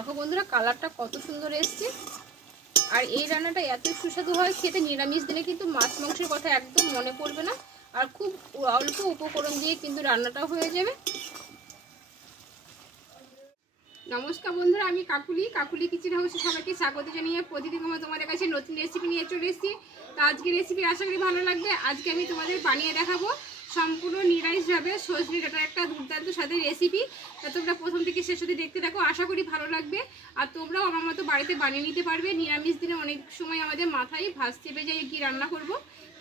দেখো বন্ধুরা কালারটা কত সুন্দর এসছে। আর এই রান্নাটা এত সুস্বাদু হয় খেতে, নিরামিষ দিনে কিন্তু মাছ মাংসের কথা একদম মনে পড়বে না। আর খুব অল্প উপকরণ দিয়ে কিন্তু রান্নাটাও হয়ে যাবে। নমস্কার বন্ধুরা, আমি কাকুলি কিচেন হাউসে সবাইকে স্বাগত জানিয়ে প্রতিদিন তোমাদের কাছে নতুন রেসিপি নিয়ে চলে এসেছি। তো আজকে রেসিপি আশা করি ভালো লাগবে। আজকে আমি তোমাদের বানিয়ে দেখাবো সম্পূর্ণ নিরামিষভাবে সজনে ডাঁটার একটা দুর্দান্ত স্বাদের রেসিপি। তা তোমরা প্রথম থেকে শেষ অবধি দেখতে থাকো, আশা করি ভালো লাগবে। আর তোমরাও আমার মতো বাড়িতে বানিয়ে নিতে পারবে। নিরামিষ দিনে অনেক সময় আমাদের মাথায় ভাজ চেপে যায় কি রান্না করব,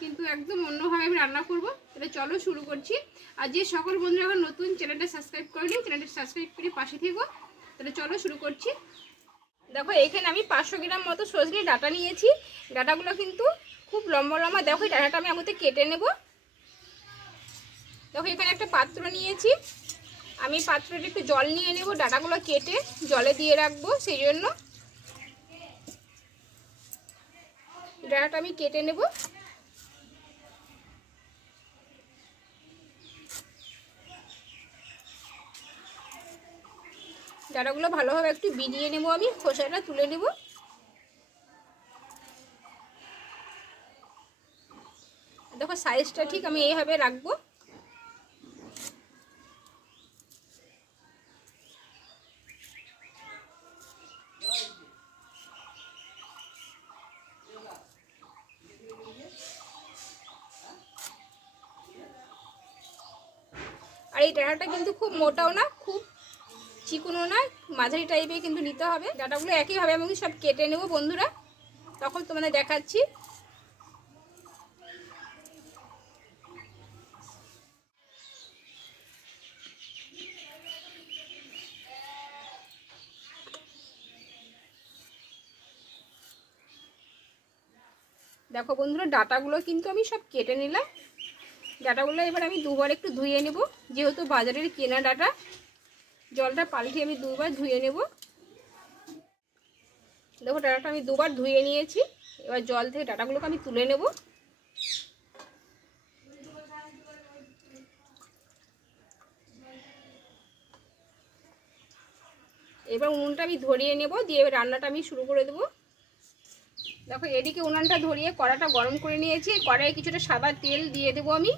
কিন্তু একদম অন্যভাবে আমি রান্না করব। তাহলে চলো শুরু করছি। আর যে সকল বন্ধুরা এখন নতুন চ্যানেলটা সাবস্ক্রাইব করেনি, চ্যানেলটা সাবস্ক্রাইব করে পাশে থেকো। তাহলে চলো শুরু করছি। দেখো এখানে আমি 500 গ্রাম মতো সজনে ডাঁটা নিয়েছি। ডাঁটাগুলো কিন্তু খুব লম্বা লম্বা। দেখো এই ডাঁটাটা আমি আগে কেটে নেব। দেখো এখানে একটা পাত্র নিয়েছি, আমি পাত্রটা একটু জল নিয়ে নেব। ডাঁটাগুলো কেটে জলে দিয়ে রাখবো, সেই জন্য ডাঁটাটা আমি কেটে নেব। ডাঁটাগুলো ভালোভাবে একটু বিলিয়ে নেব, আমি খোসাটা তুলে নেব। দেখো সাইজটা ঠিক আমি এইভাবে রাখবো। আর এই ডাঁটাটা কিন্তু খুব মোটাও না, খুব চিকনও না, মাঝারি টাইপের কিন্তু নিতে হবে। ডাঁটাগুলো একইভাবে আমি সব কেটে নেব বন্ধুরা, তখন তোমাদের দেখাচ্ছি। দেখো বন্ধুরা ডাঁটাগুলো কিন্তু আমি সব কেটে নিলাম। ডাঁটাগুলো এবার আমি দুবার একটু ধুয়ে নেব, যেহেতু বাজারের কেনা ডাঁটা। জলটা পাল্টে আমি দুবার ধুয়ে নেব। দেখো ডাঁটাটা আমি দুবার ধুয়ে নিয়েছি। এবার জল থেকে ডাঁটাগুলোকে আমি তুলে নেব। এবার উনুনটা আমি ধরিয়ে নেব, দিয়ে রান্নাটা আমি শুরু করে দেবো। দেখো এদিকে উনুনটা ধরিয়ে কড়াটা গরম করে নিয়েছি। কড়াইয়ে কিছুটা সাদা তেল দিয়ে দেবো আমি।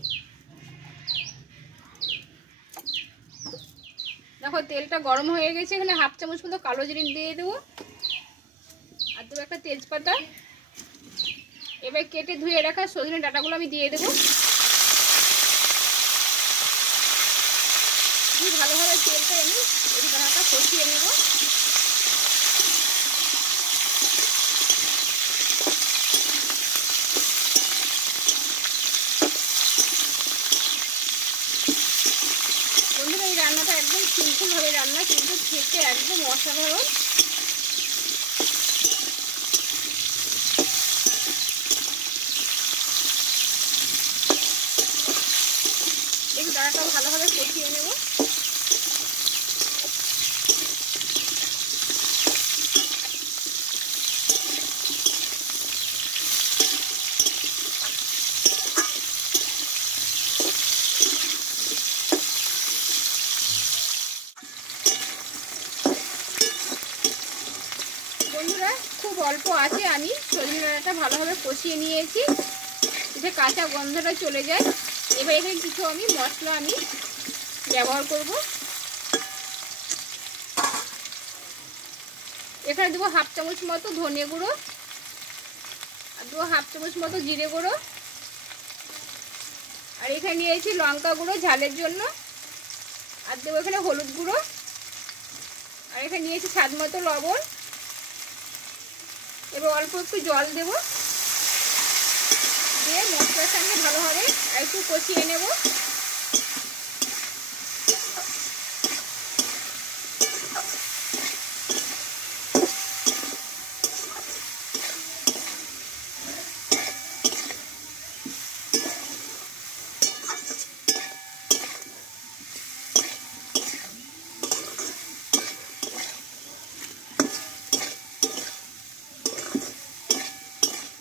দেখো তেলটা গরম হয়ে গেছে, এখানে 1/2 চামচ মতো কালো জিরে দিয়ে দেবো, আর দেবো একটা তেজপাতা। এবার কেটে ধুয়ে রাখা সজনে ডাঁটাগুলো আমি দিয়ে দেবো। ভালোভাবে তেলটা আমি এই ডাঁটাটা কষিয়ে নেব। বন্ধুরা এই রান্নাটা একদম সিম্পলভাবে রান্না, কিন্তু খেতে একদম অসাধারণ। একটু ডাঁটাটা ভালোভাবে কষিয়ে নেব। বন্ধুরা খুব অল্প আছে আমি সজনে ডাঁটাটা ভালোভাবে কষিয়ে নিয়েছি, যে কাঁচা গন্ধটা চলে যায়। এবার এখানে কিছু আমি মশলা আমি ব্যবহার করব। এখানে দেবো 1/2 চামচ মতো ধনে গুঁড়ো, আর দেবো 1/2 চামচ মতো জিরে গুঁড়ো, আর এখানে নিয়েছি লঙ্কা গুঁড়ো ঝালের জন্য, আর দেবো এখানে হলুদ গুঁড়ো, আর এখানে নিয়েছি স্বাদ মতো লবণ। এবার অল্প একটু জল দেব, দিয়ে মশলার সঙ্গে ভালোভাবে একটু কষিয়ে নেব।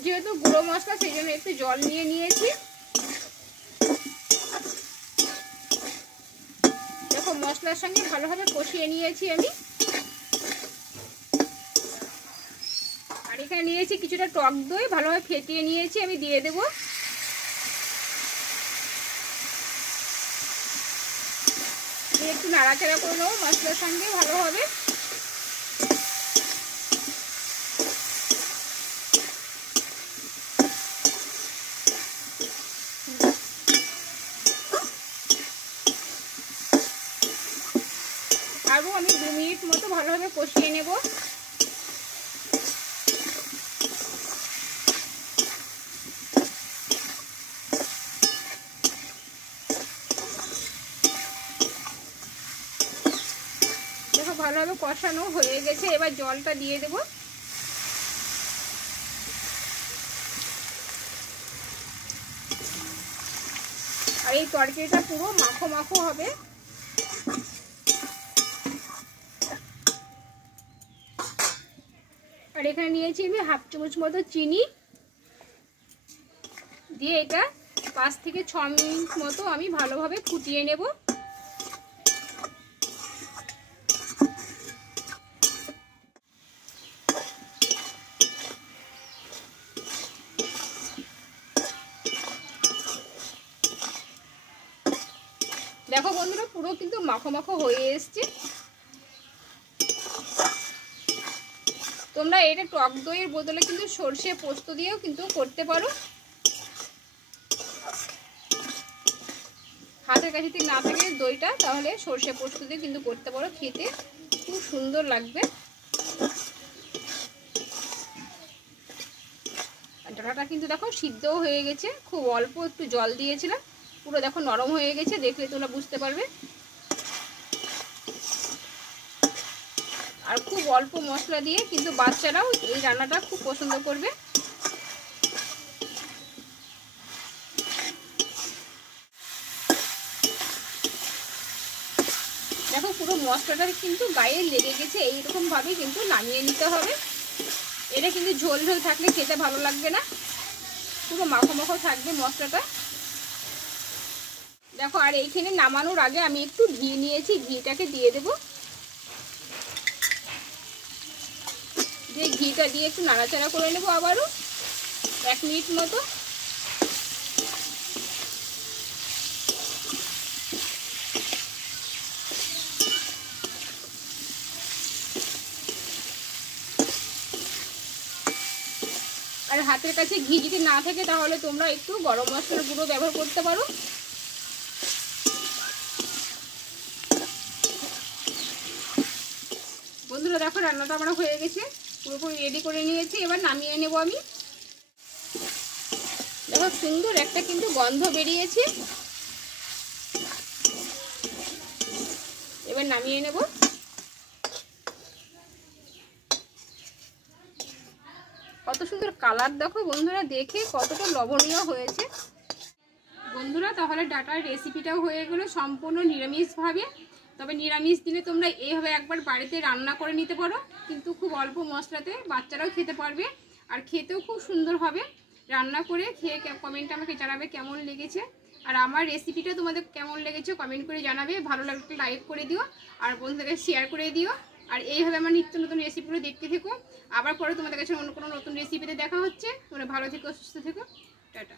যেহেতু গুঁড়ো মশলা সেই জন্য একটু জল নিয়ে নিয়েছি। দেখো মশলার সঙ্গে ভালোভাবে কষিয়ে নিয়েছি আমি। এখানে নিয়েছি কিছুটা টক দই, ভালোভাবে ফেটিয়ে নিয়েছি, আমি দিয়ে দেবো। একটু নাড়াচাড়া করে নেবো মশলার সঙ্গে ভালোভাবে। আরও আমি 2 মিনিট মতো ভালোভাবে কষিয়ে নেব। দেখো ভালোভাবে কষানো হয়ে গেছে, এবার জলটা দিয়ে দেব। আর এই তরকারিটা পুরো মাখো মাখো হবে। আর এখানে নিয়েছি আমি 1/2 চামচ মতো চিনি দিয়ে এটা 5 থেকে 6 মিনিট মতো আমি ভালোভাবে ফুটিয়ে নেব। দেখো বন্ধুরা পুরো কিন্তু মাখো মাখো হয়ে এসছে। তোমরা এটা টক দইয়ের বদলে কিন্তু সরষে পোস্ত দিয়েও কিন্তু করতে পারো। হাতের কাছে যদি না থাকে দইটা, তাহলে সরষে পোস্ত দিয়ে কিন্তু করতে পারো, খেতে খুব সুন্দর লাগবে। ডাঁটাটা কিন্তু দেখো সিদ্ধও হয়ে গেছে, খুব অল্প একটু জল দিয়েছিলাম, পুরো দেখো নরম হয়ে গেছে, দেখলে তোমরা বুঝতে পারবে। আর খুব অল্প মশলা দিয়ে কিন্তু বাচ্চারাও এই রান্নাটা খুব পছন্দ করবে। দেখো পুরো মশলাটা কিন্তু গায়ে লেগে গেছে, এইরকম ভাবে কিন্তু নামিয়ে নিতে হবে। এটা কিন্তু ঝোল ঝোল থাকলে খেতে ভালো লাগবে না, পুরো মাখো মাখো থাকবে মশলাটা। দেখো আর এইখানে নামানোর আগে আমি একটু ঘি নিয়েছি, ঘিটাকে দিয়ে দেব। দিয়ে ঘিটা দিয়ে একটু নাড়াচাড়া করে নেবো আবারও 1 মিনিট মতো। আর হাতের কাছে ঘি যদি না থাকে তাহলে তোমরা একটু গরম মশলার গুঁড়ো ব্যবহার করতে পারো। বন্ধুরা দেখো রান্নাটা আমার হয়ে গেছে, পুরোপুরি রেডি করে নিয়েছি, এবার নামিয়ে নেব আমি। দেখো সুন্দর একটা কিন্তু গন্ধ বেরিয়েছে, এবার নামিয়ে নেব। কত সুন্দর কালার দেখো বন্ধুরা, দেখে কতটা লবণীয় হয়েছে। বন্ধুরা তাহলে ডাটার রেসিপিটাও হয়ে গেল সম্পূর্ণ নিরামিষভাবে। তবে নিরামিষ দিনে তোমরা এইভাবে একবার বাড়িতে রান্না করে নিতে পারো, কিন্তু খুব অল্প মশলাতে বাচ্চারাও খেতে পারবে, আর খেতেও খুব সুন্দর হবে। রান্না করে খেয়ে কমেন্টে আমাকে জানাবে কেমন লেগেছে, আর আমার রেসিপিটা তোমাদের কেমন লেগেছে কমেন্ট করে জানাবে। ভালো লাগলে লাইক করে দিও, আর বন্ধুদেরকে শেয়ার করে দিও। আর এইভাবে আমার নিত্য নতুন রেসিপিগুলো দেখতে থেকো। আবার পরে তোমাদের কাছে অন্য কোনো নতুন রেসিপিতে দেখা হচ্ছে। তোমরা ভালো থেকো, সুস্থ থেকো, টাটা।